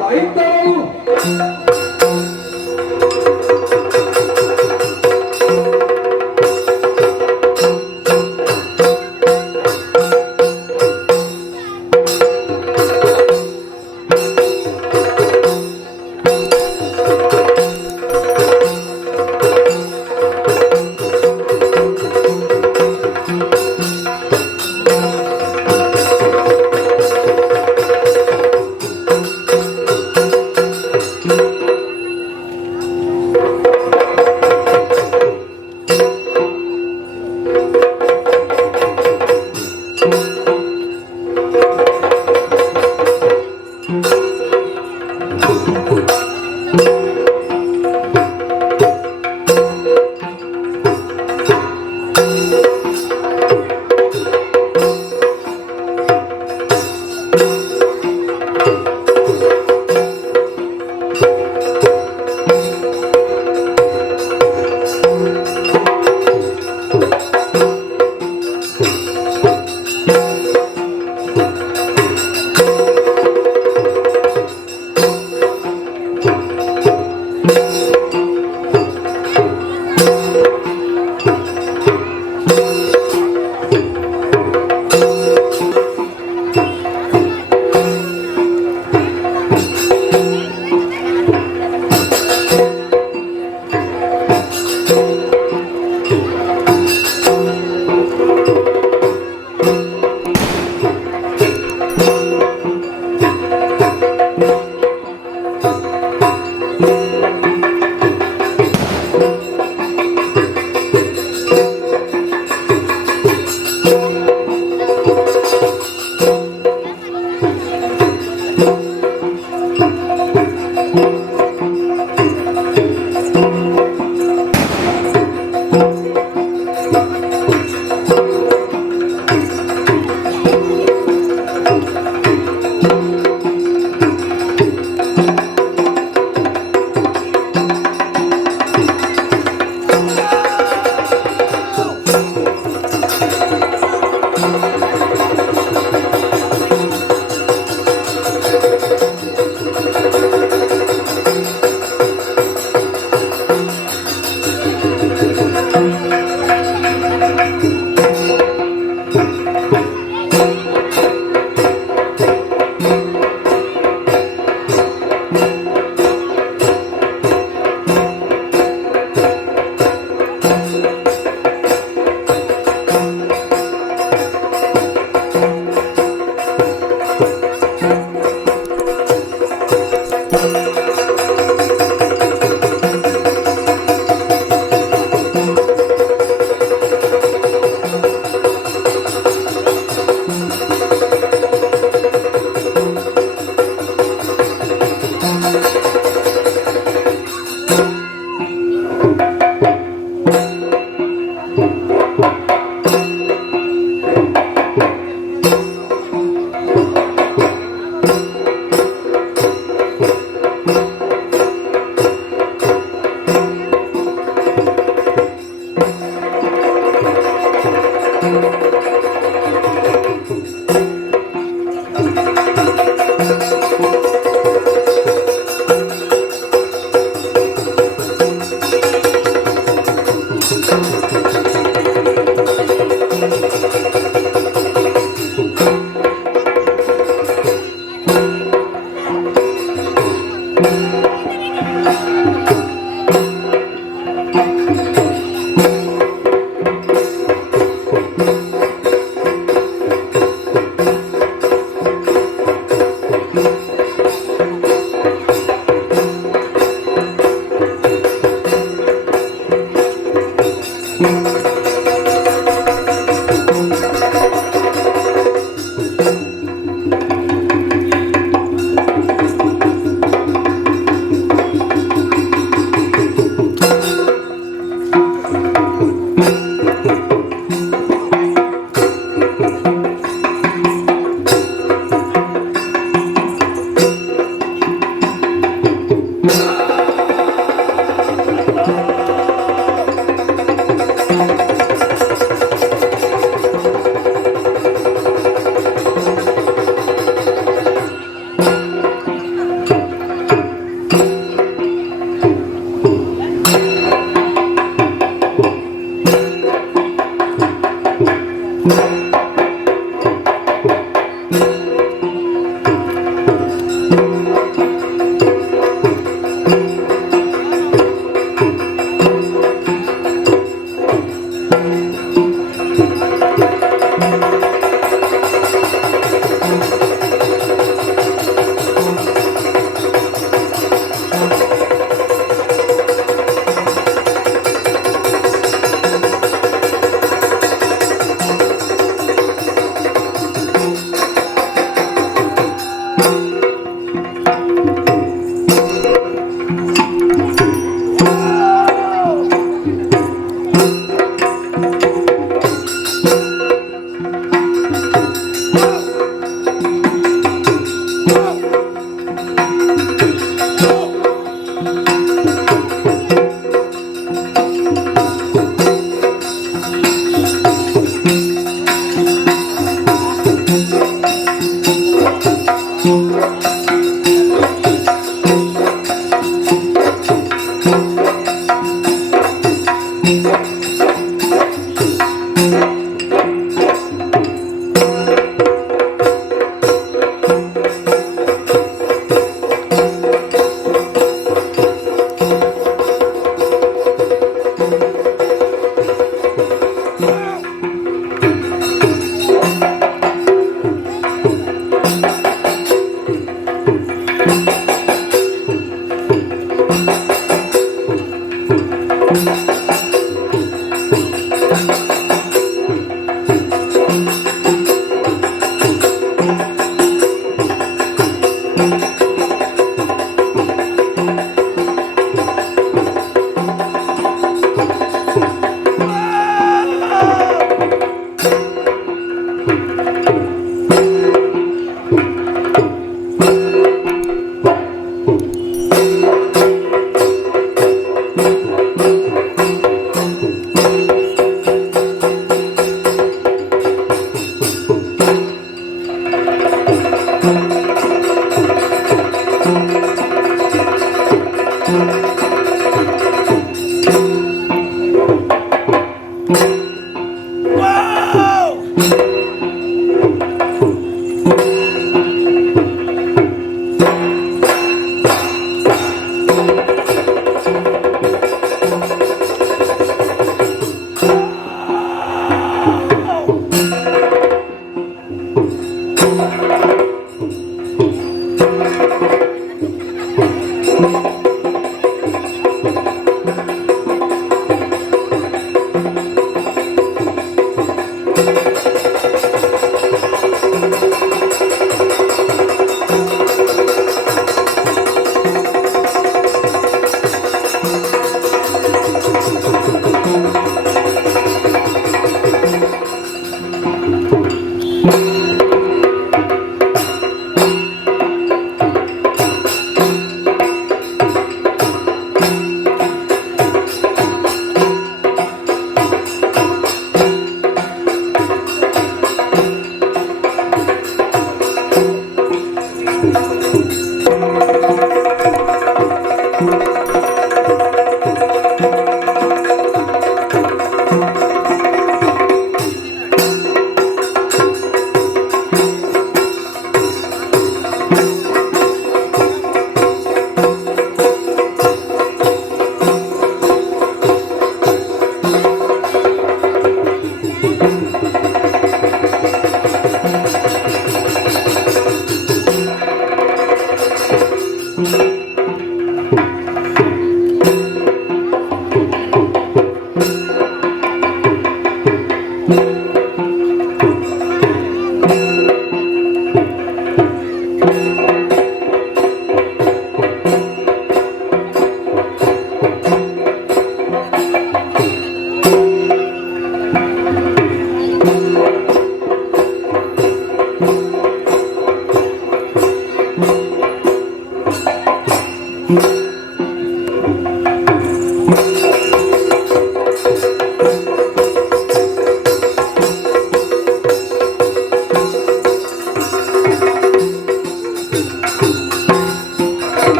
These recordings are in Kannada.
ಆಯ್ತವು.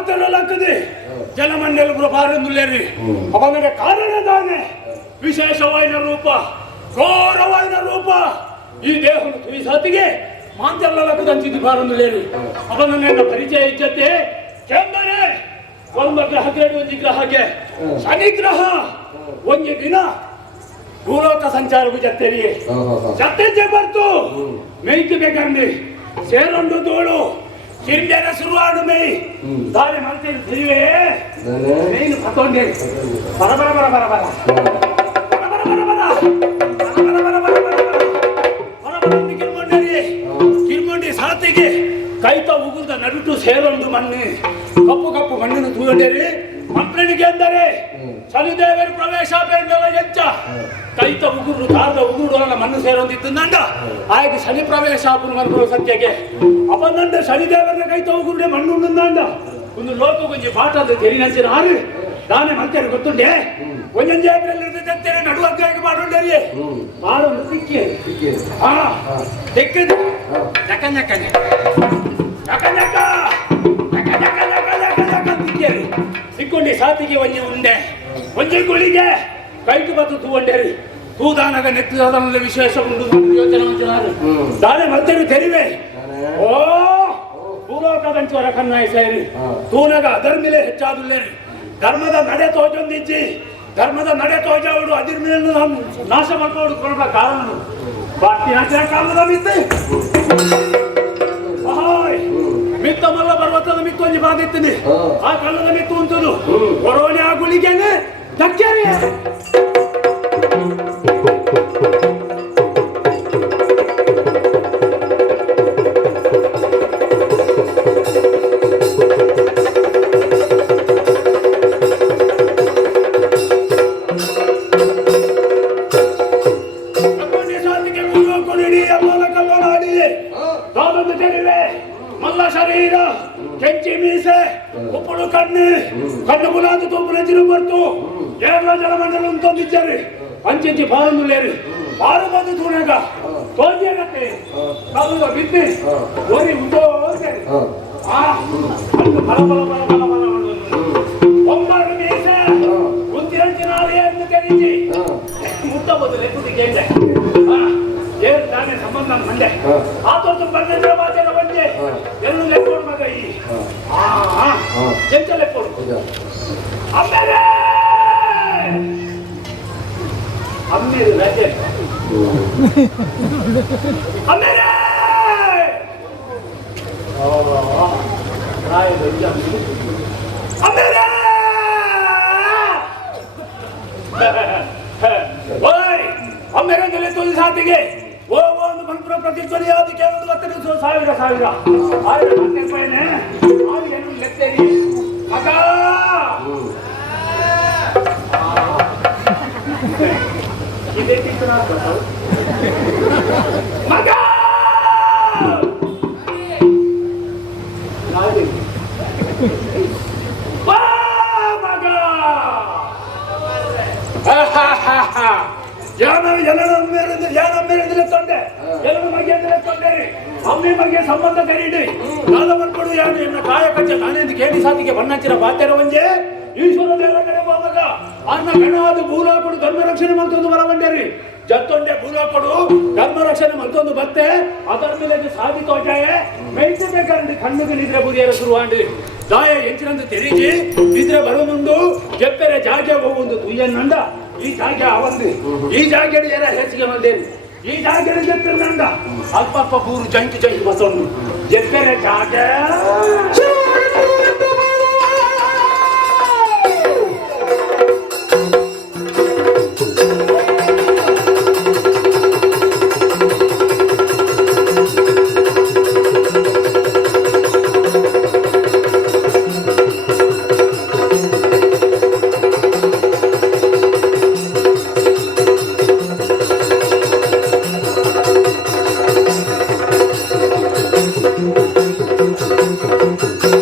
ಮಾತಾಡಲಾಗ್ತದೆ ಜನಮಂಡಲ ಬಾರಂದುಲ್ಲೇರಿ ಅವನಿಗೆ ಕಾರಣದಾನೆ ವಿಶೇಷವಾದ ರೂಪ ಘೋರವಾದ ರೂಪ ಈ ದೇಹವನ್ನು ತುಯಿಸಾತಿಗೆ ಮಾಂತಲ್ಲಕ್ಕದಂಚಿದ್ದು ಬಾರಂದುಲ್ಲೇರಿ ಅವನನ್ನ ಪರಿಚಯ ಇದ್ದತೆ ಕೆಂಬರೆ ಒಂದು ಗ್ರಹಕ್ಕೆ ಒಂದು ಗ್ರಹಕ್ಕೆ ಶನಿಗ್ರಹ ಒಂದು ದಿನ ಭೂಲೋಕ ಸಂಚಾರವು ಜತ್ತೇರಿ ಜತ್ತೆ ಬರ್ತು ಮೇಯ್ತು ಬೇಕಂಡಿ ಸೇರೊಂದು ತೋಳು ಕಿಂಡೆನ ಶುರುವಾಡು ಮೈ ದಾರಿ ಮಾಡ್ತೀನಿ ತಿರುವೆ ಮೇಯ್ನು ಪತ್ತೊಂಡೆ ಬರ ಬರ ಬರ ಬರ ಬರ ಕಿರ್ಮೊಂಡಿ ಸಾತಿಗೆ ಕೈತ ಉಗುರ್ದ ನಡುಟು ಸೇರೊಂದು ಮಣ್ಣು ಕಪ್ಪು ಕಪ್ಪು ಮಣ್ಣನ್ನು ತೂಗೊಂಡೇರಿ ಮಕ್ಕಳಿಗೆ ಅಂದರೆ ಶನಿದೇವರ ಪ್ರವೇಶ ಬೇಡ ಹೆಚ್ಚ ಕೈತ ಉಗುರು ತಾರದ ಉಗುರು ಮಣ್ಣು ಸೇರೊಂದಿದ್ದಂಡ ಆಯ್ತು ಶನಿ ಪ್ರವೇಶ ಮನ್ಗಳು ಸತ್ಯಗೆ ಅಪಂದಂಡ ಶನಿದೇವರ ಕೈತ ಉಗುರುಡೆ ಮಣ್ಣು ಉಂದಂಡ ಒಂದು ಲೋಕ ಕೊಂಚ ಪಾಠದ ತೆರಿನಂಚಿನ ಹಾರಿ ನಾನೇ ಮತ್ತೆ ಗೊತ್ತುಂಡೆ ಒಂದೊಂದು ಜಾತ್ರೆ ನಡುವಕ್ಕಾಗಿ ಮಾಡೋರಿ ಮಾಡೋದು ಸಿಕ್ಕಿ ಹಾ ತೆಕ್ಕದು ಜಕ ಜಕ ಜಕ ಜಕ ಸಿಕ್ಕೊಂಡಿ ಸಾತಿಗೆ ಒಂಜಿ ಉಂಡೆ ಒಂಜಿ ಗುಳಿಗೆ ಕೈಟು ಬತ್ತು ತೂಗೊಂಡೇರಿ ತೂದಾನಗ ನೆತ್ತದಲ್ಲಿ ವಿಶೇಷ ಉಂಡು ಯೋಚನೆ ದಾನೆ ಮತ್ತೇನು ತೆರಿವೆ ಓ ಪೂರ್ವಕದಂಚುವರ ಕನ್ನಾಯ ಸೇರಿ ತೂನಗ ಅಧರ್ಮಿಲೆ ಹೆಚ್ಚಾದುಲ್ಲೇರಿ ಧರ್ಮದ ನಡೆ ತೋಜೊಂದಿಜ್ಜಿ ಧರ್ಮದ ನಡೆ ತೋಜಾವಡು ಅದ್ರ ಮೇಲೆ ನಾಶ ಮಾಡ್ಕೊಂಡು ಕೊಡ್ಬ ಕಾರಣ ಬಾಕಿ ನಾಚಿನ ಕಾಲದ ಮಿತ್ತೆ ಮಿತ್ತ ಮಲ್ಲ ಪರ್ವತದ ಮಿತ್ತು ಒಂಜಿ ಬಾದಿತ್ತೀನಿ ಆ ಕಲ್ಲದ ಮಿತ್ತು ಉಂಟದು ಕೊರೋನೆ ಆ ಗುಳಿಗೆನೆ ಧಕ್ಕೆರಿ ಮಲ್ಲ ಶರೀರ ಕೆಂಚಿ ಮೀಸೆ ಉಪ್ಪಳು ಕಣ್ಣು ಮುಲಾದು ತೋಪು ನೆಚ್ಚಿನ ಬರ್ತು ಏರ್ಲ ಜಲಮಂಡಲ ಅಂತಂದಿದ್ದಾರೆ ಅಂಚೆಂಚಿ ಬಾರಂದುಲ್ಲೇರಿ ಬಾರು ಬಂದು ತೂನಾಗ ತೋಲ್ದಿಯಾಗತ್ತೆ ಕಲ್ಲು ಬಿದ್ದಿ ಓರಿ ಉಂಟೋ ಬಲ ಬಲ ಬಲ ಬಲ ಬಲ ಒಂಬರು ಮೀಸೆ ಉತ್ತಿರಂಚಿನ ಆಲೆಯನ್ನು ತೆರೀಜಿ ಮುಟ್ಟ ಬದಲು ಎಕ್ಕುದಿ ಕೇಂದ್ರ ಏರು ತಾನೇ ಸಂಬಂಧ ಮಂಡೆ ಆತೋತು ಬಂದಿದ್ರೆ ಮಾತಿನ ಬಂದೆ ಎಲ್ಲೂ ಲೆಕ್ಕೋಡು ಮಗ ಈ ಎಂತ ಲೆಕ್ಕೋಡು ಅಮ್ಮೇರೆ ಅಮ್ಮೇರು ರಾಜ್ಯ ಅಮ್ಮೇರೆ ಅಮ್ಮೇರೆ ಓಯ್ ಅಮ್ಮೇರೆ ತುಳಿ ಸಾತಿಗೆ ಒಂದು ಮಂತ್ರ ಪ್ರತಿಧ್ವನಿ ಅದಕ್ಕೆ ಒಂದು 10,000 1000 ರೂಪಾಯಿನೇ ಏನು ಲೆಕ್ಕೇರಿ ಮಗ ಇದೇ ಕಿತ್ತನ ಮಗ ಅಮ್ಮೆ ಬಗ್ಗೆ ಸಂಬಂಧ ಕರೀಡಿ ನಾದ ಮಾಡ್ಕೊಡು ಯಾರು ಎನ್ನ ಕಾಯ ಕಚ್ಚ ನಾನೆಂದು ಕೇಳಿ ಸಾತಿಗೆ ಬಣ್ಣಂಚಿನ ಬಾತ್ಯರ ಒಂಜೆ ಈಶ್ವರ ದೇವರ ಕಡೆ ಬಾಮಗ ಅನ್ನ ಗಣವಾದ ಭೂಲೋಕಡು ಧರ್ಮ ರಕ್ಷಣೆ ಮತ್ತೊಂದು ಬರವಂಡೇರಿ ಜತ್ತೊಂಡೆ ಭೂಲೋಕಡು ಧರ್ಮ ರಕ್ಷಣೆ ಮತ್ತೊಂದು ಬತ್ತೆ ಅದರ ಮೇಲೆ ಸಾಧಿತೋಜಾಯ ಮೈಕುಟೆ ಕರಂಡಿ ಕಣ್ಣುಗೆ ನಿದ್ರೆ ಬುರಿಯರ ಶುರುವಾಂಡಿ ದಾಯ ಎಂಚಿನಂದು ತೆರೀಜಿ ನಿದ್ರೆ ಬರುವುದುಂಡು ಜಪ್ಪೆರೆ ಜಾಗೆ ಹೋಗುವುದು ತುಯ್ಯನ್ನಂಡ ಈ ಜಾಗೆ ಅವಂದು ಈ ಜಾಗೆ ಹೆಚ್ಚಿಗೆ ಬಂದೇರಿ ಈ ಜಾಗ ನಂದ ಅಲ್ಪ ಅಲ್ಪ ಬೂರು ಜಂಕಿ ಬಸವನು ಎಪ್ಪೆರೆ ಜಾಗ Thank you.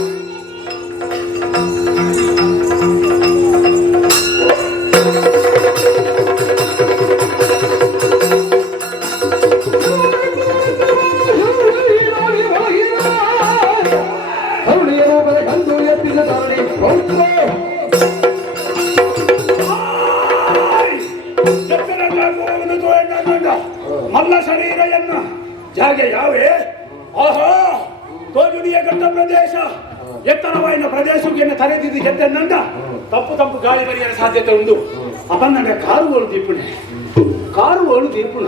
ಪ್ರದೇಶಕ್ಕೆ ತಲೆದಿದ್ದು ಗೆದ್ದಂಡ ತಪ್ಪು ತಪ್ಪು ಗಾಳಿ ಬರೆಯಲು ಸಾಧ್ಯತೆ ಉಂಟು. ಅಪನ್ನ ಕಾರು ದೀಪುಣ ಕಾರು ದೀಪುಣ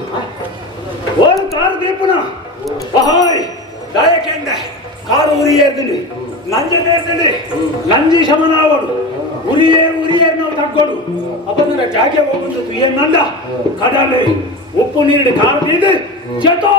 ಓಳು ಕಾರು ದೀಪುಣ ಬಹಾಯ್ ದಾಯಕೆಂಡ ಕಾರು ಉರಿಯೇರ್ದಿನಿ ನಂಜನೇರ್ದಿನಿ ನಂಜಿ ಶಮನಾವಡು ಉರಿಯೇ ನಾವು ತಕ್ಕೊಡು ಅಪನ್ನ ಜಾಗೆ ಹೋಗುದು ಏನಂದ ಕಡಲೆ ಉಪ್ಪು ನೀರಿನ ಕಾರು ನೀಡಿ ಚತೋ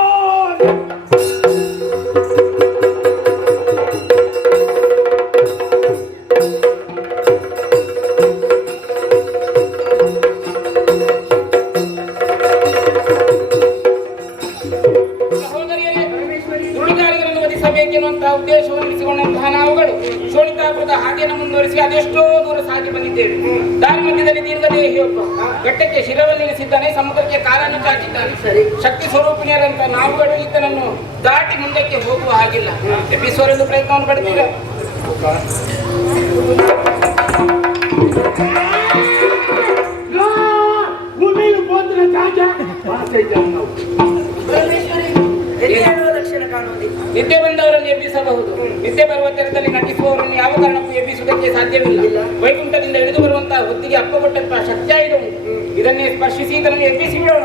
ಉದ್ದೇಶವನ್ನು ಇರಿಸಿಕೊಂಡಂತಹ ನಾವುಗಳು ಶೋಣಿತಾಪುರದ ಹಾದಿಯನ್ನು ಮುಂದುವರಿಸಿ ಅದೆಷ್ಟೋ ದೂರ ಸಾಗಿ ಬಂದಿದ್ದೇವೆ. ದಾರಿ ಮಧ್ಯದಲ್ಲಿ ದೀರ್ಘದೇಹಿಯೊಬ್ಬ ಘಟ್ಟಕ್ಕೆ ಶಿರವನ್ನಿರಿಸಿದ್ದಾನೆ, ಸಮುದ್ರಕ್ಕೆ ಕಾಲನ್ನು ಚಾಚಿದ್ದಾನೆ. ಶಕ್ತಿ ಸ್ವರೂಪಿಣಿಯರಂತ ನಾವುಗಳು ಈತನನ್ನು ದಾಟಿ ಮುಂದಕ್ಕೆ ಹೋಗುವ ಹಾಗಿಲ್ಲ. ಎಬ್ಬಿಸುವರೆಂದು ಪ್ರಯತ್ನವನ್ನು ಪಡ್ತೀರಾ? ನಿದ್ದೆ ಬಂದವರನ್ನು ಎಬ್ಬಿಸಬಹುದು, ನಿದ್ದೆ ಬರುವ ತೆರದಲ್ಲಿ ನಟಿಸುವವರನ್ನು ಯಾವ ಕಾರಣಕ್ಕೂ ಎಬ್ಬಿಸುವುದಕ್ಕೆ ಸಾಧ್ಯವಿಲ್ಲ. ವೈಕುಂಠದಿಂದ ಇಳಿದು ಬರುವಂತಹ ಹೊತ್ತಿಗೆ ಅಪ್ಪಗೊಟ್ಟಂತಹ ಶಕ್ತಿಯಾಗಿದೆ. ಇದನ್ನೇ ಸ್ಪರ್ಶಿಸಿ ಇದನ್ನು ಎಬ್ಬಿಸಿ ಬಿಡೋಣ.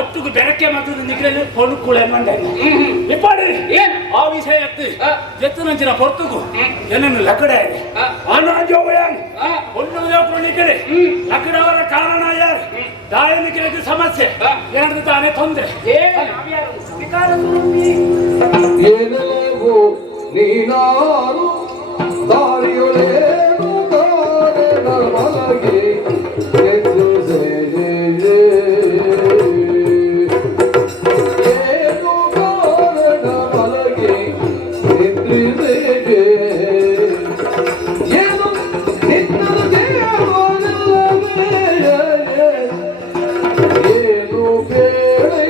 ಒಟ್ಟಿಗೆ ಬೆರಕೆ ಮತ್ತು ನಿಗ್ರಹ ಕೊಡುಕುಳೆ ಆ ವಿಷಯ ಎತ್ತುನಂಚಿನ ಹೊರತುಗು ಜನನ್ನು ಲಕಡೆ ಅನಾಜೋಯನ್ ಒಂದು ನಿಗ್ರೆ ಲಕಡವರ ಕಾರಣ ಯಾರು ದಾಯ ನಿಗ್ರಹದ ಸಮಸ್ಯೆ ಏನಾದ್ರು ತಾನೇ ತೊಂದರೆ ಏನೇಗೋ ನೀನಾರು ದಾರಿಯೊಳೇನು ಕಾರಣ ಮಲಗೆ ಎದ್ದು ಏನು ಕಾರಣ ಮಲಗೆ ಎದ್ದಿದೆ ಏನು ನಿನ್ನದು ಕೇಳೋಣವೇ ಏನು ಕೇಳಿ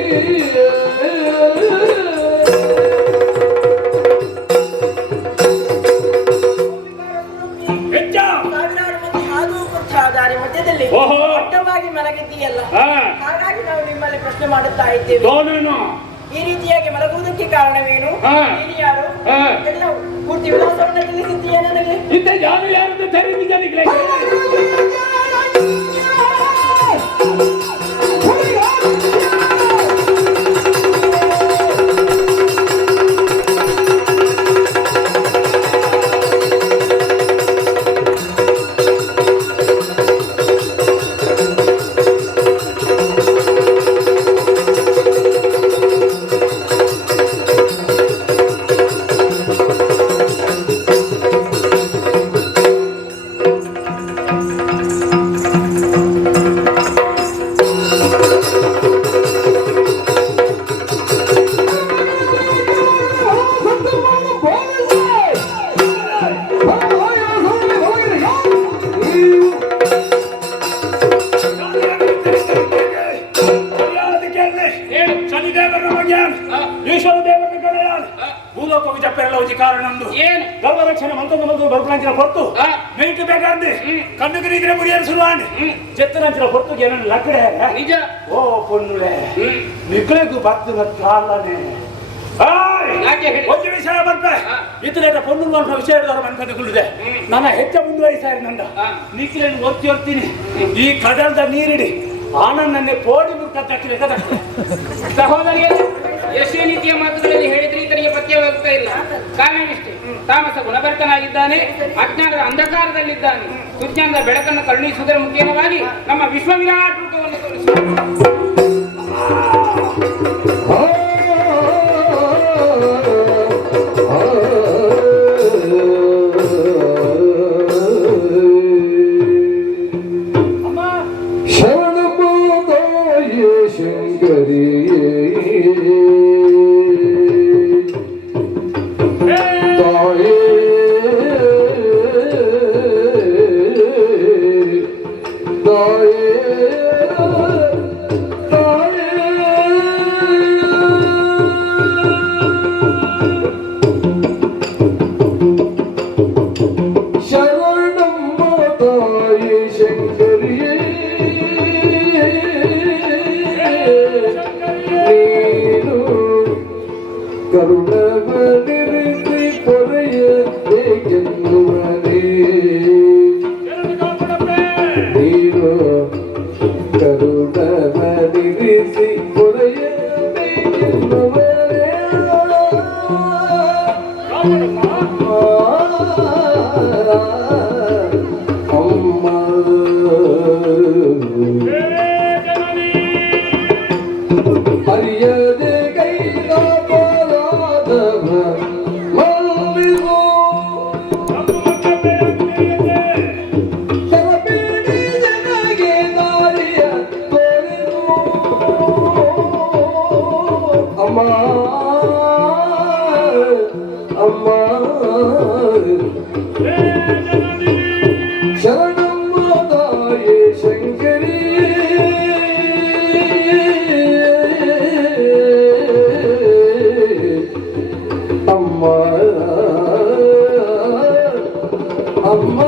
ಅಡ್ಡವಾಗಿ ಮಲಗಿದ್ದೀಯಲ್ಲ, ಹಾಗಾಗಿ ನಾವು ನಿಮ್ಮಲ್ಲಿ ಪ್ರಶ್ನೆ ಮಾಡುತ್ತಾ ಇದ್ದೇವೆ. ಈ ರೀತಿಯಾಗಿ ಮಲಗುವುದಕ್ಕೆ ಕಾರಣವೇನು? ನೀನು ಯಾರು? ಎಲ್ಲ ಪೂರ್ತಿ ವಿಳಾಸವನ್ನು ತಿಳಿಸಿದ್ದೀಯ ನನಗೆ? ಮತ್ತೊಂದು ಮತ್ತೊಂದು ಬರ್ಪುನಂಚಿನ ಹೊರತು ಆ. ಮೆಂಟು ಬೇಕಾಂದೆ ಕಣ್ಣುಗರಿದ್ರೆ ಮುರಿಯಲು ಸುರುವಾಂಡೆ ಚೆತ್ತನಂಚಿನ ಹೊರತು ಏನನ್ನು ಲಕ್ಕಡೆ ನಿಜ ಓ ಪೊನ್ನುಳೆ ನಿಕ್ಳೆಗೂ ಬತ್ತು ಬತ್ತು ಅಲ್ಲನೆ ಯಾಕೆ ಹೇಳಿ? ಒಂದು ವಿಷಯ ಬರ್ತ ಇತರ ಪೊನ್ನು ಅಂತ ವಿಷಯ ಹೇಳಿದವರು ಮನ್ಕಂಡುಕೊಳ್ಳಿದೆ ನನ್ನ ಹೆಚ್ಚ ಮುಂದುವರಿಸಾರಿ ನಂದ ನಿಕ್ಲೆಯನ್ನು ಒತ್ತಿ ಹೊರ್ತೀನಿ ಈ ಕಡಲದ ನೀರಿಡಿ ಆನಂದನ್ನೇ ಕೋಡಿ ಮುಖ ತಟ್ಟಲೆ ಸಹೋದರಿಯ ಯಶೋ ನೀತಿಯ ಮಾತುಗಳಲ್ಲಿ ಹೇಳಿದ್ರೆ ಈತನಿಗೆ ಪಥ್ಯವಾಗ್ತಾ ಇಲ್ಲ. ಕಾರಣವಿಷ್ಟೇ, ತಾಮಸ ಗುಣಭರಿತನಾಗಿದ್ದಾನೆ, ಅಜ್ಞಾನದ ಅಂಧಕಾರದಲ್ಲಿದ್ದಾನೆ. ಸುಜ್ಞಾನದ ಬೆಳಕನ್ನು ಕರುಣಿಸುವುದರ ಮುಖೇನವಾಗಿ ನಮ್ಮ ವಿಶ್ವವಿರಾಟ್ ರೂಪವನ್ನು ತೋರಿಸುತ್ತಾನೆ. ಕರುಣವನಿರಿಸಿ ಪೊರೆಯಬೇಕೆನ್ನುವರೇ ನೀನು ಕರುಣವನಿರಿಸಿ ಪೊರೆಯಬೇಕೆನ್ನುವರೇ ಅಮ್ಮ ಹರಿಯದೆ ಶರಣಮ್ಮ ತಾಯೇ ಶಂಕರಿ ಅಮ್ಮ ಅಮ್ಮ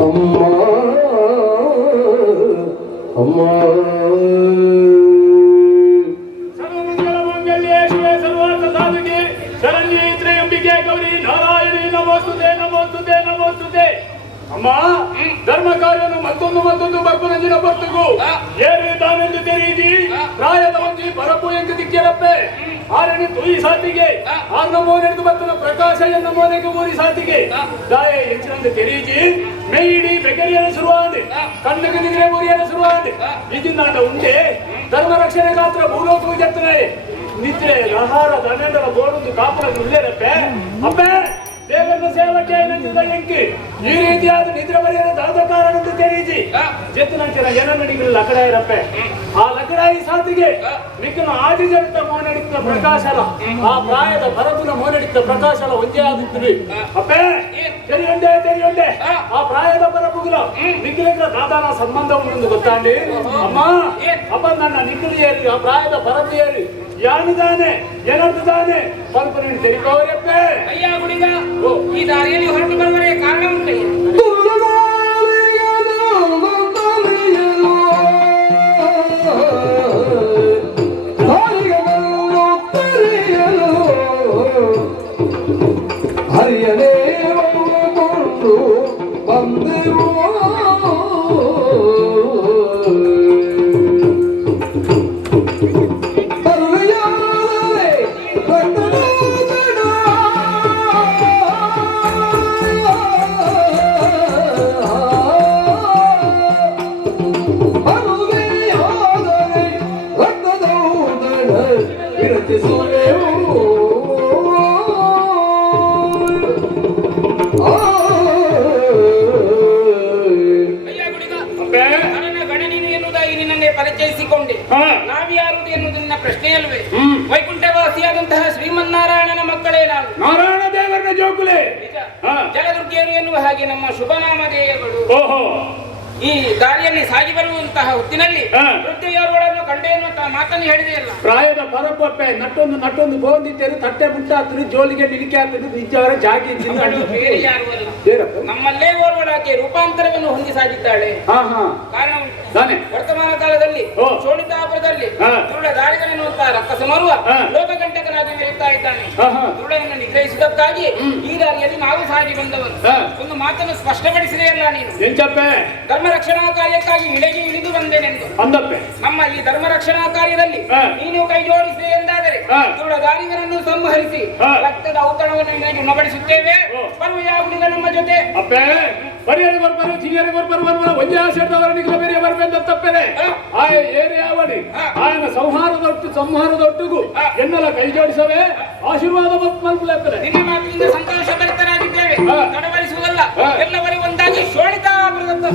ಅಮ್ಮ ಅಮ್ಮ ಅಮ್ಮ ಧರ್ಮ ಕಾರ್ಯನು ಮತ್ತೊಂದು ಬರ್ಪನಂಜಿನ ಬರ್ತುಗು ಏರಿ ತಾನೆಂದು ತೆರೀಜಿ ಪ್ರಾಯದ ಒಂದಿ ಬರಪು ಎಂಕ ದಿಕ್ಕಿರಪ್ಪೆ ಆರನೆ ತುಯಿ ಸಾತಿಗೆ ಆರ್ನ ಮೋನೆಂದು ಬರ್ತನ ಪ್ರಕಾಶ ಎನ್ನ ಮೋನೆಗೆ ಊರಿ ಸಾತಿಗೆ ದಾಯ ಎಂಚಿನಂದು ತೆರೀಜಿ ಮೇಯಿಡಿ ಬೆಗರಿಯನ ಶುರುವಾಂದೆ ಕಣ್ಣಗೆ ನಿದ್ರೆ ಮುರಿಯನ ಶುರುವಾಂದೆ ಇದಿಂದಾಂಡ ಉಂಡೆ ಧರ್ಮ ರಕ್ಷಣೆ ಗಾತ್ರ ಭೂಲೋಕವು ಜತ್ತನೆ ನಿದ್ರೆ ಆಹಾರ ಧನೆಂದರ ಬೋಡೊಂದು ಕಾಪುರ ಉಳ್ಳೇರಪ್ಪೆ ಅಪ್ಪೆ ದೇವರ ಸೇವಕ್ಕೆ ಏನಂತಿದ ಎಂಕಿ ಈ ರೀತಿಯಾದ ನಿದ್ರೆ ಬರೆಯದ ದಾದ ಕಾರಣಂದು ತೆರೀಜಿ ಜೆತ್ತನಂಚಿನ ಏನನ್ನಡಿಗಳು ಲಕಡಾಯಿರಪ್ಪೆ ಆ ಲಕಡಾಯಿ ಸಾತಿಗೆ ಮಿಕ್ಕನ ಆದಿಜರಿತ ಮೋನಡಿತ ಪ್ರಕಾಶಲ ಆ ಪ್ರಾಯದ ಭರತನ ಮೋನಡಿತ ಪ್ರಕಾಶಲ ಒಂದೇ ಆಗುತ್ತದೆ ಅಪ್ಪೆ ತೆರಿಯೊಂಡೆ ಆ ಪ್ರಾಯದ ಬರಬುಗುಲ ನಿಖಿಲಿಗಳ ದಾದಾನ ಸಂಬಂಧ ಉಂಟು ಗೊತ್ತಾಂಡಿ ಅಮ್ಮ ಅಪ್ಪ ನನ್ನ ನಿಖಿಲಿಯರಿ ಆ ಪ್ರಾಯದ ಭರತಿಯರಿ ಯಾನಿದಾನೆ ಏನಂತಾನೆ ಕಲ್ಪನೆ ತೆರಿಕೋರಪ್ಪೆ ಅಯ್ಯ ಗುಡಿಗ ಈ ದಾರಿಯಲ್ಲಿ ಹೊರಟು ಬರುವರೆ ಕಾರಣ ಉಂಟೆ ಹರಿಯನೇ ಕೊಂಡು ಬಂದಿರುವ ಪರಿಚಯಿಸಿಕೊಂಡೆ ನಾವ್ಯಾರುವುದು ಎನ್ನುವುದು ನಿನ್ನ ಪ್ರಶ್ನೆಯಲ್ವೇ ವೈಕುಂಠವಾಸಿಯಾದಂತಹ ಶ್ರೀಮನ್ನಾರಾಯಣನ ಮಕ್ಕಳೇ ನಾವು ನಾರಾಯಣ ದೇವರ ಜೋಗುಲೆ ನಿಜ ಜಲದುರ್ಗೆಯರು ಎನ್ನುವ ಹಾಗೆ ನಮ್ಮ ಶುಭನಾಮಧೇಯಗಳು ಓಹೋ ಈ ದಾರಿಯಲ್ಲಿ ಸಾಗಿ ಬರುವಂತಹ ಹೊತ್ತಿನಲ್ಲಿ ವೃದ್ಧೆಯವರುಗಳನ್ನು ಕಂಡೆ ಎನ್ನುವಂತಹ ಮಾತನ್ನು ಹೇಳಿದೆಯಲ್ಲ. ಪ್ರಾಯದ ಪರಪ್ಪೆ ನಟ್ಟೊಂದು ಬೋಂದಿದ್ದೇನೆ ತಟ್ಟೆ ಮುಟ್ಟ ಹಾಕಿದ್ರು ಜೋಲಿಗೆ ನಿಲಿಕೆ ಹಾಕಿದ್ರು ನಿಜವರ ಜಾಗಿ ಅವಳು ಬೇರೆ ಯಾರು ಅಲ್ಲ, ನಮ್ಮಲ್ಲೇ ಓರ್ವಳಾಕೆ ರೂಪಾಂತರವನ್ನು ಹೊಂದಿ ಸಾಗಿದ್ದಾಳೆ. ಕಾರಣ ವರ್ತಮಾನ ಕಾಲದಲ್ಲಿ ಶೋಣಿತಾಪುರದಲ್ಲಿ ದುರುಳ ದಾರಿಗಳೆನ್ನುವಂತಹ ರಕ್ಕಸನೋರ್ವ ಲೋಕಕಂಟಕನಾಗಿ ಮೆರೆಯುತ್ತಾ ಇದ್ದಾನೆ. ದುರುಳನ್ನು ನಿಗ್ರಹಿಸಿದ್ದಕ್ಕಾಗಿ ಈ ದಾರಿಯಲ್ಲಿ ನಾವು ಸಾಗಿ ಬಂದವರು. ಒಂದು ಮಾತನ್ನು ಸ್ಪಷ್ಟಪಡಿಸಿದೆಯಲ್ಲ ನೀನು, ಧರ್ಮ ರಕ್ಷಣಾ ಕಾರ್ಯಕ್ಕಾಗಿ ಇಳೆಗೆ ಇಳಿದು ಬಂದೇನೆಂದು. ನಮ್ಮ ಈ ಧರ್ಮ ರಕ್ಷಣಾ ಕಾರ್ಯದಲ್ಲಿ ನೀನು ಕೈ ಜೋಡಿಸಿದೆ ಎಂದಾದರೆ ದುರುಳ ದಾರಿಗರನ್ನು ಸಂಹರಿಸಿ ರಕ್ತದ ಔತಣವನ್ನು ನಿನಗೆ ಉಣಬಡಿಸುತ್ತೇವೆ. ಬರುವ ಯಾವುದಿಲ್ಲ ನಮ್ಮ ಜೊತೆ. ಪರಿಯರಿಗೆ ಬರ್ಬಾರು ಚಿಗಿಯರಿಗೆ ಬರ್ಬಾರು ಒಂಜಾಸೆಡ್ದವರ ಬೇರೆ ಬರ್ಬೇಕಂತ ತಪ್ಪೇನೆ ಆ ಏರಿಯಾವಡಿ ఆయన ಸಂಹಾರದೊಟ್ಟಿಗೂ ಎನ್ನೆಲ್ಲ ಕೈ ಜೋಡಿಸವೆ ಆಶೀರ್ವಾದ ಮಲ್ಪಲೆ. ನಿನ್ನ ಮಾತಿನಿಂದ ಸಂತೋಷ ಭರಿತರಾಗಿದ್ದೇವೆ, ತಡವರಿಸುವುದಲ್ಲ. ಎಲ್ಲವರಿಗೂ ಒಂದಾಗಿ ಶೋಣಿತಾಪುರದತ್ತ